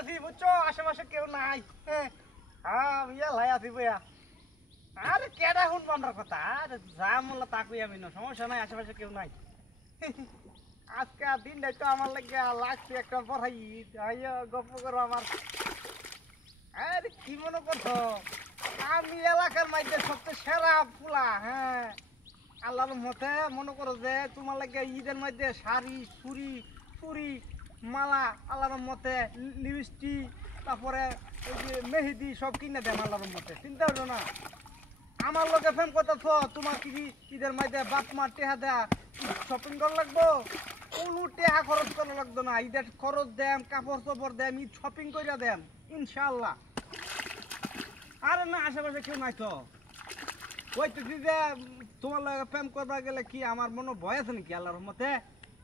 আছি বুঝছো আশেপাশে কেউ নাই আমি এলাই আছি বইয়া আরে কেডা শুনবো আমার কথা আরে যা মোল্লা তা কই আমি না সমস্যা নাই আশেপাশে কেউ নাই আজকে দিনটাই তো আমার লাগে লাগছে একটা পড়াই গল্প করো আমার আরে কি মনে করছো আমি এলাকার মধ্যে সবচেয়ে সেরা ফুলা হ্যাঁ আল্লাহর মতে মনে করো যে তোমার লাগে ঈদের মধ্যে শাড়ি চুড়ি মালা আল্লাহর মতে লিপস্টিক তারপরে ওই যে মেহেদি সব কিনে দেন আল্লাহর মতে চিন্তা হলো না আমার লোকে ফেম করতেছ তোমার কি ঈদের মধ্যে বাপ মা টেহা দেয়া শপিং করা লাগবো কোনো টেহা খরচ করা লাগতো না ঈদের খরচ দেন কাপড় চোপড় দেন ঈদ শপিং করে দেন ইনশাল্লাহ আরে না আশেপাশে কেউ নাই তো ওই তো যে তোমার লগে প্রেম করবা গেলে কি আমার মনে ভয় আছে নাকি আল্লাহর রহমতে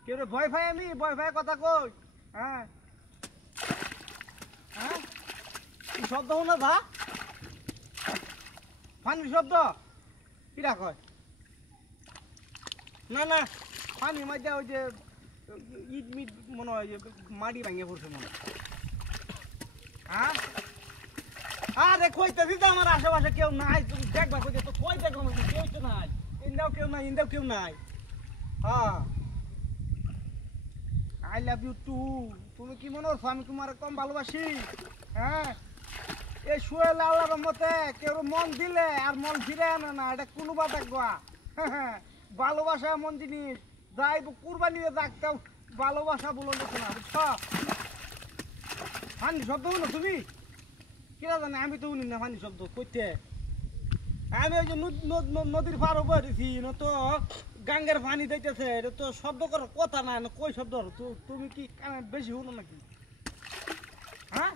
কেউ ভয় ভাই আমি ভয় ভাই কথা কই হ্যাঁ হ্যাঁ কি শব্দ না ভা পানির শব্দ কিরা কয় না না পানির মধ্যে ওই যে ইট মিট মনে হয় যে মাটি ভাঙে পড়ছে মনে হ্যাঁ আরে কইতেছি তো আমার আশেপাশে কেউ নাই তুমি দেখবা কই তো কই দেখো কেউ তো নাই ইন্দাও কেউ নাই হ্যাঁ আই লাভ ইউ টু তুমি কি মনে করছো আমি তোমার কম ভালোবাসি হ্যাঁ এই শুয়ে আল্লাহর রহমতে কেউ মন দিলে আর মন ফিরে আনে না এটা কোনো বা দেখবা ভালোবাসা এমন জিনিস যাই কুরবানি দেখতেও ভালোবাসা বলো দেখো না বুঝছো হানি শব্দ হলো তুমি কিরা জানে আমি তো উনি না পানি শব্দ কইতে আমি ওই যে নদীর পার উপর দিছি তো গাঙ্গের পানি দিতেছে এটা তো শব্দ করার কথা না কই শব্দ তুমি কি বেশি শুনো নাকি হ্যাঁ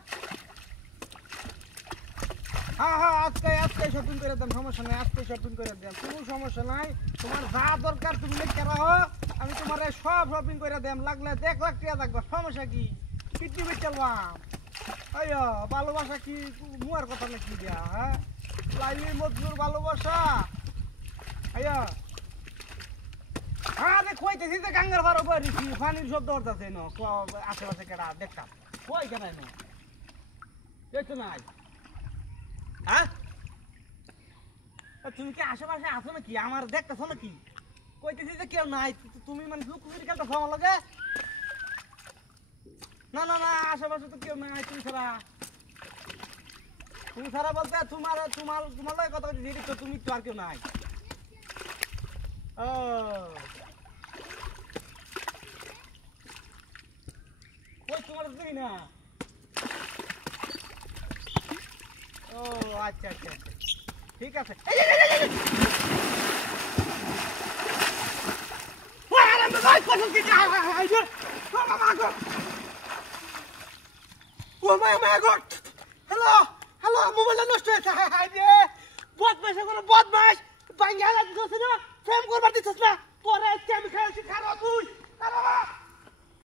হ্যাঁ হ্যাঁ আজকে শপিং করে দেন সমস্যা নাই আজকে শপিং করে দেন কোনো সমস্যা নাই তোমার যা দরকার তুমি লিখে রাখো আমি তোমার সব শপিং করে দেন লাগলে 1 লাখ টাকা থাকবো সমস্যা কি পিকনিক চলবাম আಯ್ಯೋ ভালোবাসা কি মুয়ার কথা নাকি দিয়া হ্যাঁ লাইলি মজনুর ভালোবাসা আಯ್ಯো আরে কইতেছি যে গাঙ্গার পার উপর দিছি পানির শব্দ হচ্ছে না আশেপাশে কেডা দেখতা কই কেন না দেখছো নাই হ্যাঁ তুমি কি আশেপাশে আছো নাকি আমার দেখতেছো নাকি কইতেছি যে কেউ নাই তুমি মানে লুকুচুরি খেলতেছো আমার লগে না না না আশেপাশে তো কেউ নাই তুমি ছাড়া বলতে তোমার লগে কথা বলছি তো তুমি তো আর কেউ নাই ও কই তোমার তুমি না ও আচ্ছা ঠিক আছে Oh my God! Hello, মোবাইলটা নষ্ট হয়েছে বদমাস কোনো বদমাস ভাঙ্গা দিতেছ না প্রেম করবার দিতেছ না তোরে আমি খেয়েছি খারাপ তুই